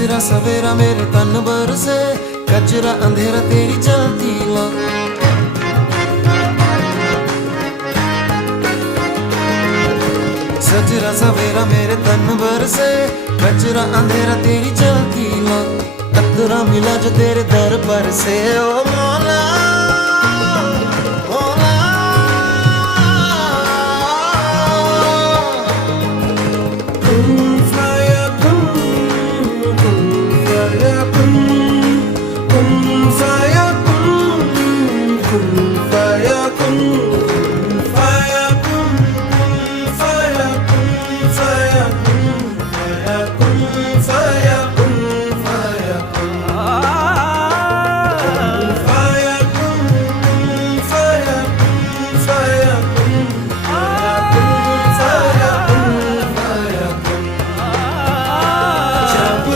सजरा सवेरा मेरे तन बरसे, कजरा अंधेरा तेरी जलती ला। सजरा सवेरा मेरे तन बरसे, कजरा अंधेरा तेरी जलती ला। कतरा मिला जो तेरे दर पर से, ओ मौला